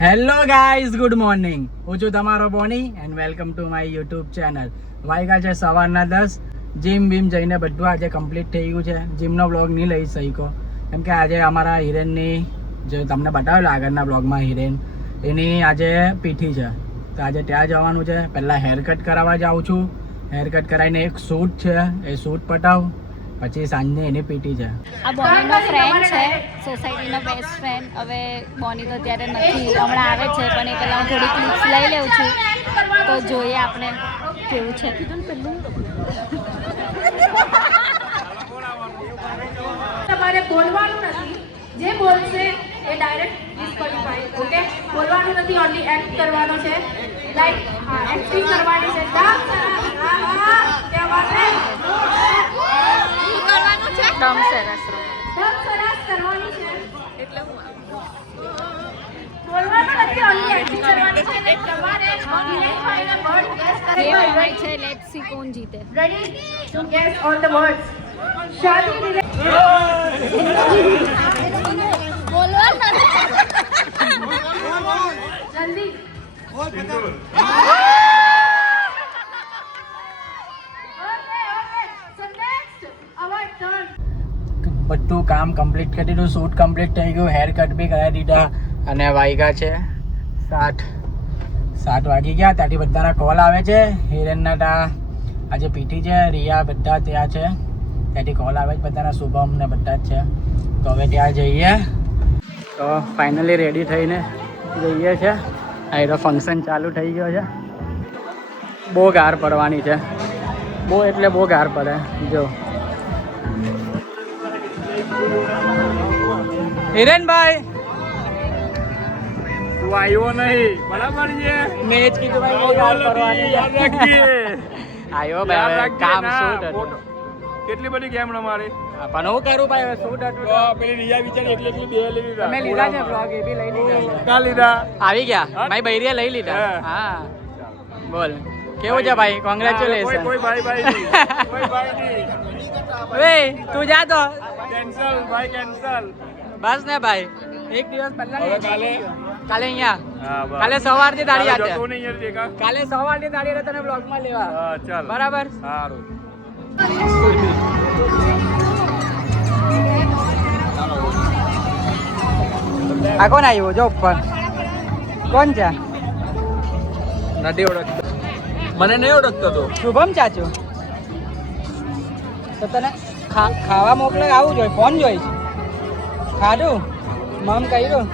Hello guys, good morning. હું છું તમારો Boney and welcome to my YouTube channel. વાગ્યા છે સવારના 10. જીમ બીમ જઈને બધું આજે કમ્પ્લીટ થઈ ગયું છે. જીમનો બ્લોગ નહીં લઈ શક્યો કેમ કે આજે અમારા હિરેનની, જે તમને બતાવેલું આગળના બ્લોગમાં, હિરેન એની આજે પીઠી છે, તો આજે ત્યાં જવાનું છે. પહેલાં હેર કટ કરાવવા જાઉં છું. હેર કટ કરાવીને એક શૂટ છે, એ શૂટ પટાવ, પછી સાંજને એની પીટી છે. આ બોનીનો ફ્રેન્ડ છે, સોસાયટીનો બેસ્ટ ફ્રેન્ડ. હવે બોની તો અત્યારે નથી, હમણાં આવે છે, પણ એ પહેલાં હું થોડી ક્લિપ્સ લઈ લઉં છું, તો જોઈએ આપણે કેવું છે. તમારે બોલવાનું નથી, જે બોલશે એ ડાયરેક્ટ ડિસ્ક્વોલિફાઈ. ઓકે, બોલવાનું નથી, ઓનલી એક્ટ કરવાનો છે. લાઈક એક્ટિંગ કરવાની છે. દમ સરસ કરવાની છે, એટલે બોલવાનું નથી, ઓનલી એક્ટિંગ કરવાની છે. તમારે ડિરેક્ટ વર્ડ ગેસ કરવાનો છે. લેટ્સ સી કોણ જીતે. Ready to gas on the words. શાદી જલ્દી બધું કામ કમ્પ્લીટ કરી દીધું, શૂટ કમ્પ્લીટ થઈ ગયું, હેર કટ બી કરાવી દીધા, અને વાગ્યા છે 7 વાગી ગયા. ત્યાંથી બધાના કોલ આવે છે. હિરેનના ત્યાં આજે પીટી છે, રિયા બધા ત્યાં છે, ત્યાંથી કોલ આવે છે બધાના, શુભમ ને બધા જ છે. તો હવે ત્યાં જઈએ. તો ફાઇનલી રેડી થઈને જઈએ છે. આ એનો ફંક્શન ચાલુ થઈ ગયો છે. બહુ ગાર પડવાની છે, બહુ એટલે બહુ ગાર પડે. જો હિરેનભાઈ તું આવ્યો નહીં, બરાબર છે. મેં જ કીધું ભાઈ બહુ ગાર પડવાની છે. આવ્યો ભાઈ, કામ શૂટ હતું. કેટલી બધી ગેમ રમાડી પણ હું કરું ભાઈ, હવે શૂટ હતું. તો પેલી રિયા બિચારી એકલી એકલી બે લઈ લીધા. તમે લીધા છે બ્લોગ, એ બી લઈ લીધા છે. ક્યાં લીધા? આવી ગયા ભાઈ, બૈરીએ લઈ લીધા. હા બોલ, કેવું છે ભાઈ? કોંગ્રેચ્યુલેશન. કોઈ ભાઈ નહીં, કોઈ ભાઈ નહીં. વે તું જા તો. કેન્સલ ભાઈ, કેન્સલ. બસ ને ભાઈ, એક દિવસ પહેલા હવે કાલે અહીંયા હા, બસ. કાલે સવારથી તાળી કાલે હાથે. જતો નહીં યાર દેખા. કાલે સવારથી તાળી હાથે તને બ્લોગમાં લેવા. હા, ચાલ બરાબર. સારું. આ કોણ આવ્યું જો ઉપર? કોણ છે? નથી ઓળખતો, મને નહીં ઓળખતો તો. શુભમ ચાચુ. તો તને ખાવા મોકલે આવું જોઈએ, ફોન જોઈશ. ખાધું મમ કર્યું.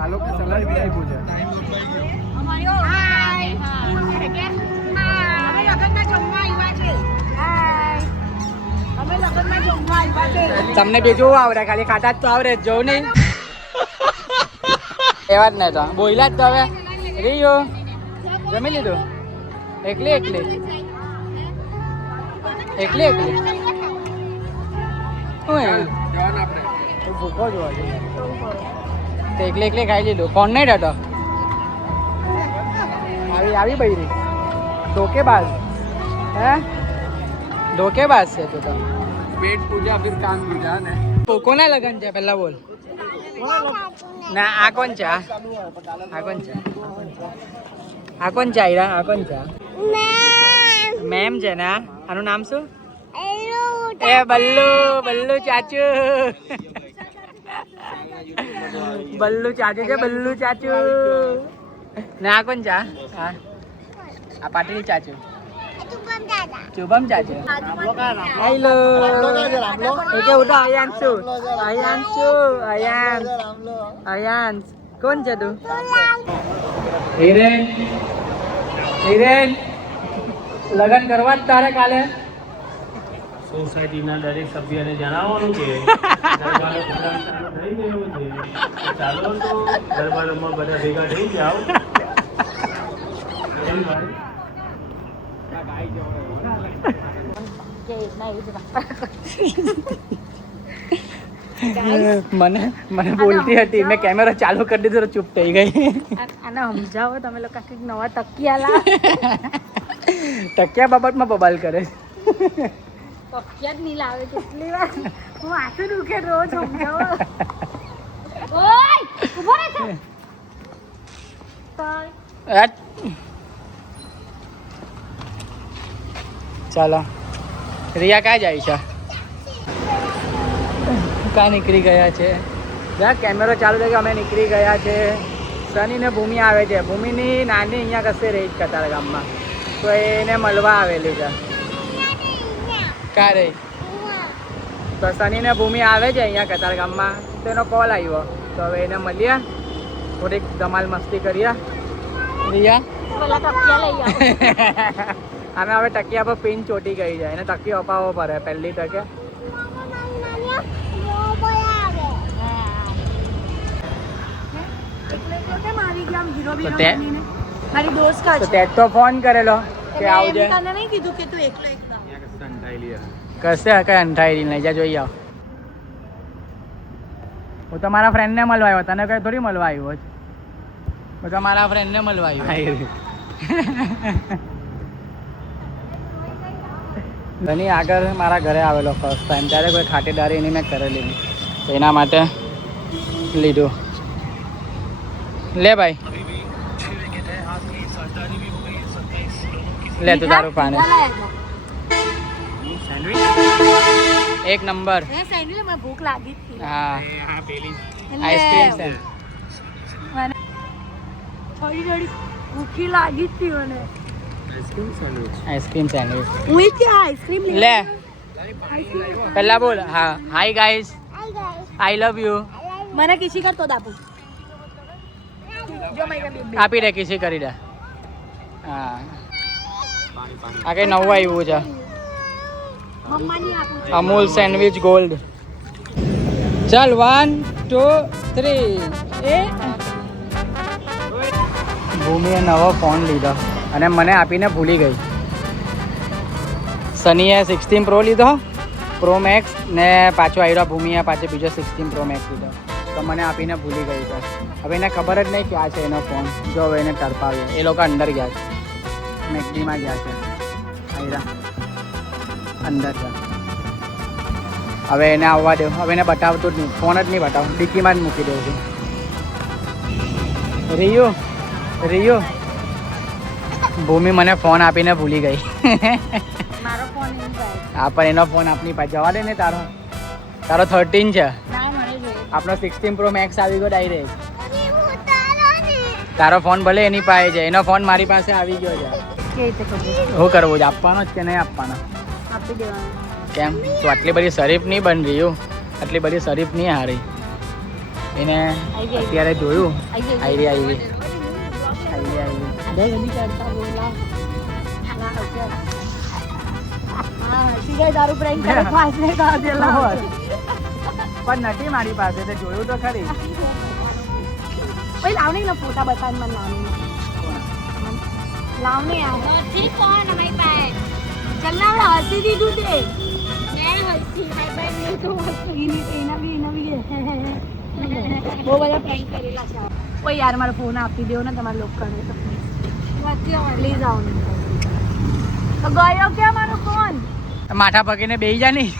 આ લોકો સલાડ બી આપ્યું છે. તમને બીજું આવડે? ખાલી ખાતા જ તો આવડે, જોઉં નહીં એવા જ નહીં તો બોયલા જ તો. હવે રીયો જમી લીધું? એકલી એકલી એકલી એકલી શું ભૂખો જોવા તો એકલી એકલી ખાઈ લીધું. ફોન નહીં રહેતો. આવી બૈરી ધોકેબાજ. હે ધોકેબાજ છે તું તો. પેટ પૂજા ફિર કામ દીધા ને. કોના લગન છે પેલા બોલ? ના આ કોણ છે? આ કોણ છે? આ કોણ છે? આ કોણ છે? મેમ છે ને. આનું નામ શું? એ બલ્લુ ચાચુ. બલ્લુ ચાચુ છે, બલ્લુ ચાચુ. ને આ કોણ છે? આ પાટીલ ચાચુ. શુભમ ચાચુ. હેલો એ કે ઉઠો. અયાન કોણ છે તું? હિરેન લગન કરવા જ તારે કાલે? સોસાયટીના દરેક સભ્યને જણાવવાનું કે દરબારો પ્રોગ્રામ ચાલુ થઈ ગયો છે, ચાલો તો દરબારોમાં બધા ભેગા થઈ જાઓ. મને બોલતી હતી, મેં કેમેરો ચાલુ કરી દીધો તો ચૂપ થઈ ગઈ. આને સમજાવો તમે લોકો, કંઈક નવા તકિયા લા. ટકિયા બાબતમાં બબાલ કરે. પક્યા જ નહીં લાવે કેટલી વાર હું આખું દુખે રોજ સમજાવો. ચાલો રિયા ક્યાં જાય છે? ક્યાં નીકળી ગયા છે? જા કેમેરો ચાલુ છે કે અમે નીકળી ગયા છે. સની ને ભૂમિ આવે છે. ભૂમિની નાની અહીંયા કશે રહી જ કતાર ગામમાં, તો એને મળવા આવેલી છે. ક્યાં રહી? તો સની ને ભૂમિ આવે છે અહીંયા કતાર ગામમાં, તો એનો કોલ આવ્યો, તો હવે એને મળીએ, થોડીક ધમાલ મસ્તી કરીએ. રિયા પેલા તકિયા લઈ આવો. અને હવે તકિયા પર પિન ચોટી ગઈ છે, એને તકિયો અપાવવો પડે પહેલી તકે. તો તે તો ફોન કરેલો કે આવજે. કશે કઈ અંધાઈ નહીં જા જોઈ આવ. હું તો મારા ફ્રેન્ડને મળવા આવ્યો, તને કઈ થોડી મળવા આવ્યો છે. હું તો મારા ફ્રેન્ડને મળવા આવ્યો. એની આગળ મારા ઘરે આવેલો ફર્સ્ટ ટાઈમ, ત્યારે કોઈ ખાતેદારી એની મેં કરેલી નહીં, તો એના માટે લીધું. લે ભાઈ લે તું તારું પાણી. એક નંબર. ભૂખ લાગી હતી. હા આઈસ્ક્રીમ છે. થોડી થોડી ભૂખી લાગી હતી મને. આઈસ્ક્રીમ સેન્ડવિચ હું ક્યાં આઈસ્ક્રીમ લે. પહેલા બોલ હા hi guys, I love you. મને કિસી કર તો દાપુ. આપી દે, કિસી કરી દે. હા આ કઈ નવું આવ્યું છે, મમ્માની આપું. Amul sandwich gold. ચાલ 1 2 3. એ ભૂમિએ નવો ફોન લીધો અને મને આપીને ભૂલી ગઈ. સનીએ 16 પ્રો લીધો, પ્રો મેક્સ, ને પાછો આવ્યો ભૂમિએ પાછો બીજો 16 પ્રો મેક્સ લીધો, તો મને આપીને ભૂલી ગઈ છે. હવે એને ખબર જ નહીં ક્યાં છે એનો ફોન. જો હવે એને તડપાવ્યો. એ લોકો અંદર ગયા છે, મેકડીમાં ગયા છે. આયરા અંદર છે. હવે એને આવવા દો. હવે એને બતાવતું જ નહીં, ફોન જ નહીં બતાવું, ડિક્કીમાં જ મૂકી દઉં છું. રિયુ રિયુ ભૂમિ મને ફોન આપીને ભૂલી ગઈ. મારો ફોન એમ જાય. હા પણ એનો ફોન આપણી પાસે જવા દે ને. તારો 13 છે, ના મને જોઈએ. આપણો 16 પ્રો મેક્સ આવી ગયો ડાયરેક્ટ. તારો ફોન ભલે એની પાસે છે, એનો ફોન મારી પાસે આવી ગયો છે. કેવી રીતે કરવું? શું કરવું છે? આપવાનો જ કે નહીં આપવાનો? આપી દેવાનું. કેમ તું આટલી બધી શરીફ નહીં બન રહ્યું? આટલી બધી શરીફ નહીં હારી. એને અત્યારે જોયું. આવી આવી પણ નથી મારી પાસે, તે જોયું તો ખરી. લાવને ફોટા બતાવ મને. લાવને નથી ફોન અમારી પાસે. ચાલ ના આપણે હસી દીધું તે. મેં હસી ભાઈ તો એના બી બહુ બધા પ્રેન્ક કરેલા છે. કોઈ યાર મારો ફોન આપી દેવો ને તમારે લોકો કરે તો પ્લીઝ આવો ને. તો ગયો ક્યાં મારો ફોન? માથા પકડીને બેસી જા નહીં.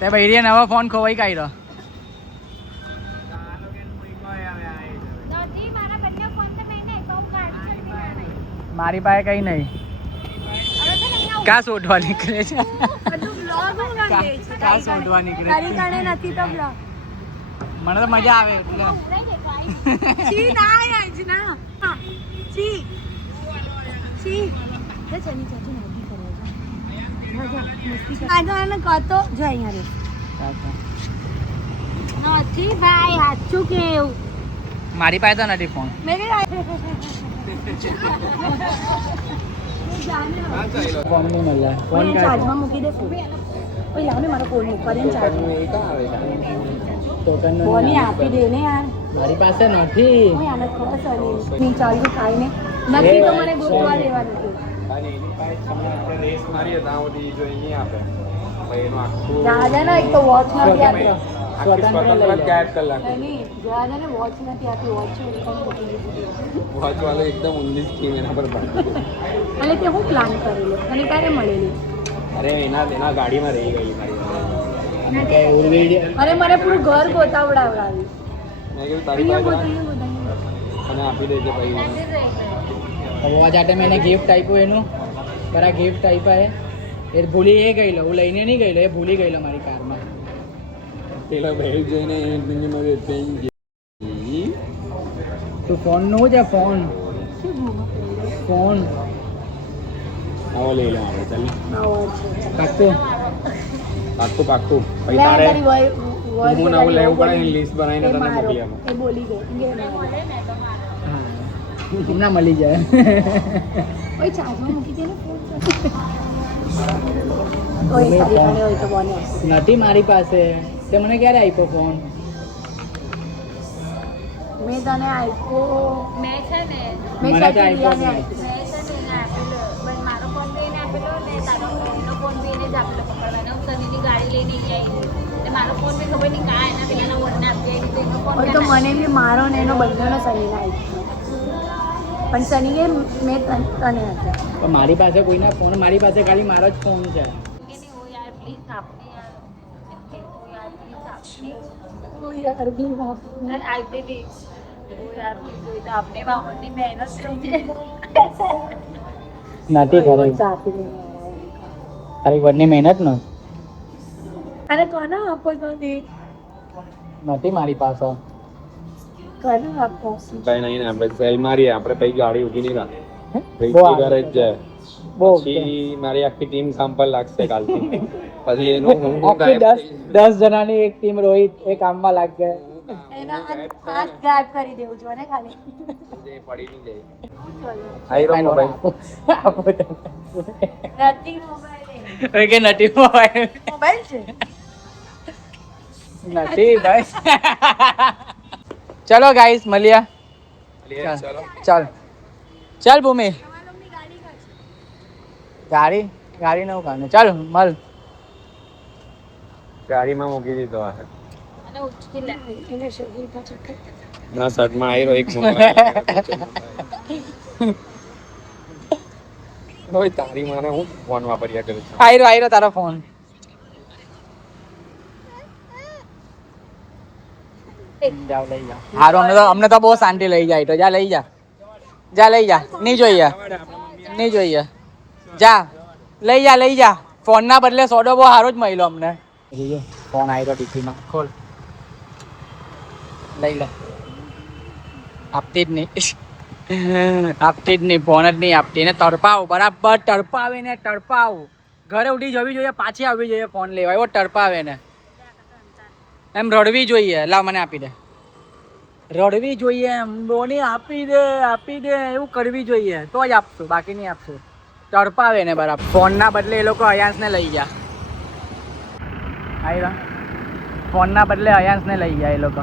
તે ભાઈ નવો ફોન ખોવાઈ કાઢ્યો. મારી પાસે કઈ નહીં. ક્યાં શોધવા નીકળે છે? ક્યાં શોધવા નીકળે છે? મને તો મજા આવે એટલે. નથી ભાઈ સાચું કેવું. મારી પાસે તો નથી ફોન. ફોન નહીં મળે. ફોન ચાર્જમાં મૂકી દે. ઓય લાવ ને મારો ફોન મૂકવા દે ચાર્જમાં. બોની આપી દે ને યાર. મારી પાસે નથી. ઓય આને ખબર છે નહીં ચાર્જ થાય ને નથી તો મને ગોતવા દેવા નથી. રાજા ને એક તો વોચ નથી આપી. વોચ નથી આપી. वॉच वाले एकदम 19 थी मेरा पर અને તે હું પ્લાન કરેલો અને ક્યારે મળેલી? अरे एना गाड़ी में रही गई मारी અને કે ઉર્વેડી અરે મને પૂરું ઘર ગોતાવડાવડાવી. મેં કીધું તારી પાસે અને આપી દેજે ભાઈ હવે આજે મેં ગિફ્ટ આપ્યું એનું બરા ગિફ્ટ આપ્યા એ ભૂલી એ ગયેલો હું લઈને નહીં ગયેલો એ ભૂલી ગયેલો મારી કારમાં પેલા ભાઈ જોઈને તું ફોનનું છે ફોન આવો લઈ લો આપણે ચાલ પાક્કું પાક્કું પછી તારે હું નવું લેવું પડે એની લિસ્ટ બનાવીને તને મોકલી આપો ના મળી જાય નથી મારી પાસે તે મને ક્યારે આપ્યો ફોન મેં તને આપ્યો મેં છે ને મને તો આપ્યો જ નહીં. મેં છે ને એને આપેલો પણ મારો ફોન બી એને આપેલો ને તારો એનો ફોન બી એને જ આપેલો પકડવાનો હું સનીની ગાડી લઈને આવી એટલે મારો ફોન બી ખબર નહીં કાં એના પેલાના વોટને આપી આવી તો એનો ફોન તો મને બી મારો ને એનો બંનેનો શનિના આપ્યો પણ શનિએ મેં તને આપ્યા પણ મારી પાસે કોઈના ફોન મારી પાસે ખાલી મારો જ ફોન છે યાર પ્લીઝ આપને યાર એમ કે યાર પ્લીઝ આપને યાર બી અને આપી દે યાર પ્લીઝ તો આપને વાવની મહેનત કરી નથી ખરી આપી દે તારી વડની મહેનત ન અને કોનો આપો તો દે નથી મારી પાસે કોનો આપો કઈ નહીં ને આપણે સેલ મારીએ આપણે પછી ગાડી ઉભી નહીં રાખે બહુ પછી ઘરે જ જાય બહુ પછી મારી આખી ટીમ સાંપલ લાગશે કાલથી પછી એનું હું આખી 10 જણાની એક ટીમ રોહિત એ કામમાં લાગે એના હાથ ગાયબ કરી દેવું જો ને ખાલી પડી નહીં જાય આઈ રહો મોબાઈલ નથી મોબાઈલ કે નથી મોબાઈલ મોબાઈલ છે નથી ભાઈ ચલો ગાઈસ મળ્યા ચલો ચાલ ચાલ ભૂમિ ગાડી નું કાને ચાલ મલ ગાડીમાં મૂકી દીધો આ અને ઉચકી લે એને શરીર પાછળ ના શર્ટમાં આવી રહ્યો એક મોબાઈલ ઓય તારી માને હું ફોન વાપર્યા કરું છું આઈ રહ્યો તારો ફોન જાવ લઈ જા હારો અમને તો બહુ શાંતિ લઈ જાય તો જા લઈ જા નહીં જોઈએ જા લઈ જા ફોન ના બદલે સોડો બહુ સારો જ મળ્યો અમને ફોન આવ્યો ટીપીમાં ખોલ લઈ લે આપતી જ નહીં ફોન જ નહીં આપતી ને તડપાવ બરાબર તડપાવે ને તડપાવ ઘરે ઉઠી જવી જોઈએ પાછી આવવી જોઈએ ફોન લેવા એવો તડપાવે ને એમ રડવી જોઈએ લાવ મને આપી દે રડવી જોઈએ એમ બોની આપી દે એવું કરવી જોઈએ તો જ આપશું બાકી નહીં આપશું તડપાવે ને બરાબર ફોન ના બદલે એ લોકો અયાંશને લઈ જા આવી ફોન ના બદલે અયાંશને લઈ જાય એ લોકો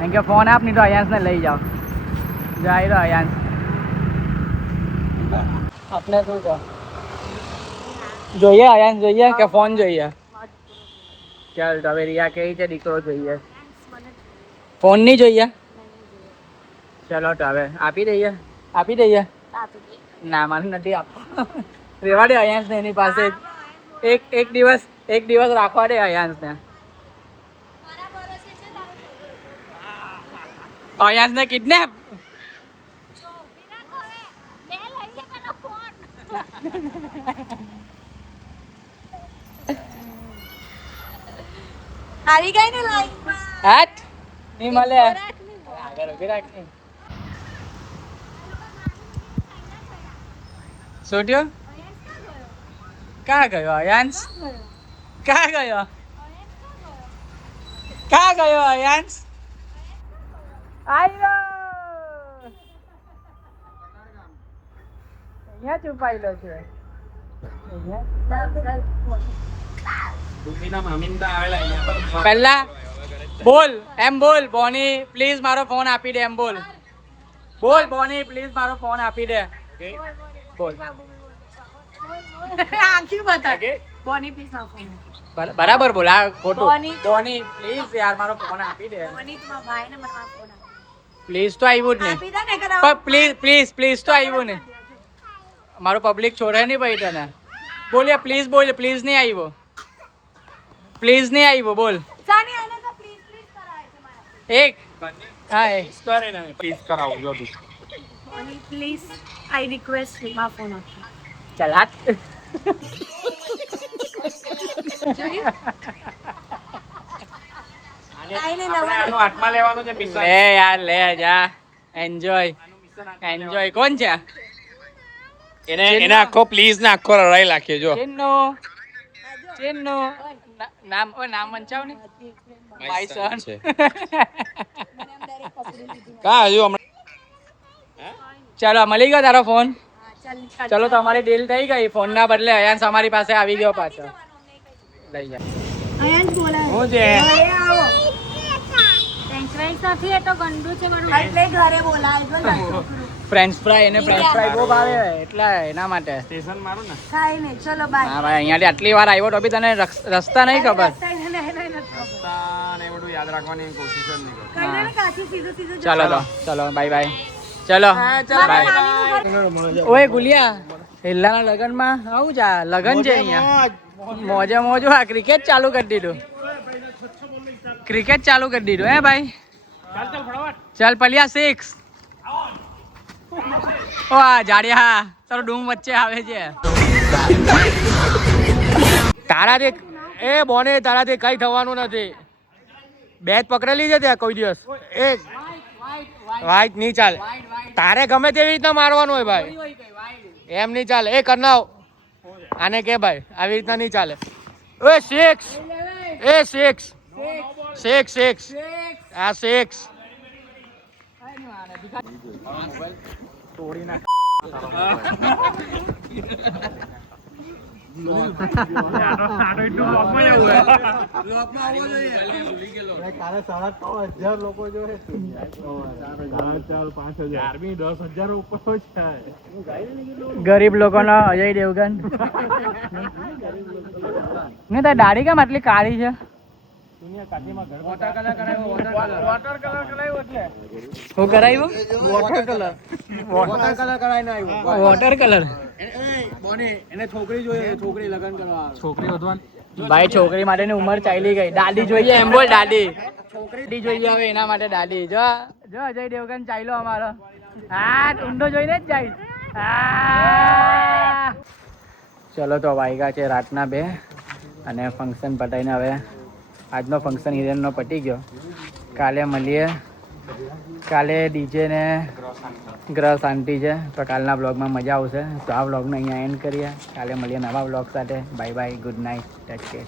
એમ કે ફોન આપ નહીં તો અયાંશને લઈ જાઓ જાય રહ્યો અયાંશ આપણે શું કહો જોઈએ અયાંશ જોઈએ કે ફોન જોઈએ ચાલ તો હવે રિયા કહે છે દીકરો જોઈએ ફોન નહીં જોઈએ ચલો તો હવે આપી દઈએ ના મારે નથી આપવો રેવા દે અયાંશને એની પાસે એક દિવસ રાખવા દે અયાંશને અયાંશને કિડનેપ આવી ગઈ ને લાઈન હાટ નહીં મળે આગળ ઉભી રાખી છોટ્યો ક્યાં ગયો અયાંશ ક્યાં ગયો અયાંશ આવ્યો અહીંયા છુપાયેલો છે પહેલા બોલ બોની પ્લીઝ મારો ફોન આપી દે એમ બોલ બોની પ્લીઝ મારો ફોન આપી દે બોલ આંખી બતા બોની પીસ આપો બરાબર બોલ આ ખોટું બોની. બોની પ્લીઝ યાર મારો ફોન આપી દે બોની તમારા ભાઈને મને ફોન પ્લીઝ તો આવ્યું જ નહીં આપી દે ને કરાવો પણ પ્લીઝ તો આવ્યું ને મારું પબ્લિક છોડે નહીં ભાઈ તને બોલ્યા પ્લીઝ નહીં આવ્યો બોલ સાની આને તો પ્લીઝ કરાવે છે મારા એક હા કરે ને પ્લીઝ કરાવું જો તું અને પ્લીઝ આઈ રિક્વેસ્ટ માં ફોન આપો. ચાલ હાથ આનું હાથમાં લેવાનું છે પિક્ચર લે યાર લે જા એન્જોય કોણ છે એને આખો પ્લીઝ ને આખો રડાઈ નાખ્યો જો ચિન્નુ નામ નામ વંચાવ ને માય સન કા હજુ હમણાં ચાલો મળી ગયો તારો ફોન ચલો તમારી ડીલ થઈ ગઈ ફોન ના બદલે અયાંશ અમારી પાસે આવી ગયો પાછો લઈ જા અયાન બોલાય હું છે ઘરે આવો ફ્રેન્ચ ફ્રાઈઝ નથી એ તો ગંદુ છે મારું એટલે ઘરે બોલાય જો લાગતો ફ્રેન્ચ ફ્રાય એને ફ્રેન્ચ ફ્રાય બહુ ભાવે એટલે એના માટે સ્ટેશન મારું ને ખાઈ ને ચલો બાય. હા ભાઈ અહીંયાથી આટલી વાર આવ્યો તો બી તને રસ્તા નહીં ખબર ને બધું યાદ રાખવાની કોશિશ જ નહીં કરું કઈ ને કાચી સીધું સીધું ચલો તો ચલો બાય બાય ચલો બાય ઓય ગુલિયા હિલ્લાના લગનમાં આવું જા લગન છે અહીંયા મોજે મોજો આ ક્રિકેટ ચાલુ કરી દીધું ક્રિકેટ ચાલુ કરી દીધું હે ભાઈ ચાલ પલિયા 6 ઓ આ જાડિયા તારો ડૂમ વચ્ચે આવે છે તારાથી એ બોને તારાથી કઈ થવાનું નથી બેટ પકડેલી છે ત્યાં કોઈ દિવસ એક વાઈટ નહીં ચાલે તારે ગમે તેવી રીતના મારવાનું હોય ભાઈ એમ નહીં ચાલે એ કરનાવ આને કે ભાઈ આવી રીતના નહીં ચાલે એ 6 આ 6 ગરીબ લોકોનો અજય દેવગન ને તારી દાઢી કેમ આટલી કાળી છે હું કરાવ્યું વોટર કલર એને છોકરી જોઈએ છોકરી લગન કરવા ભાઈ છોકરી માટેની ઉંમર ચાલી ગઈ દાદી જોઈએ એમ બોલ દાદી છોકરી જોઈએ હવે એના માટે દાદી જો જો અજય દેવગન ચાલ્યો અમારો હા ઊંડો જોઈને જ જાય ચલો તો વાગ્યા છે રાતના 2 અને ફંક્શન પતાઈને હવે આજનો ફંક્શન હિરેનનો પતી ગયો કાલે મળીએ કાલે ડીજે ને ગ્રહ શાંતિ છે તો કાલના બ્લોગમાં મજા આવશે તો આ બ્લોગને અહીંયા એન્ડ કરીએ કાલે મળીએ નવા બ્લોગ સાથે bye bye good night take care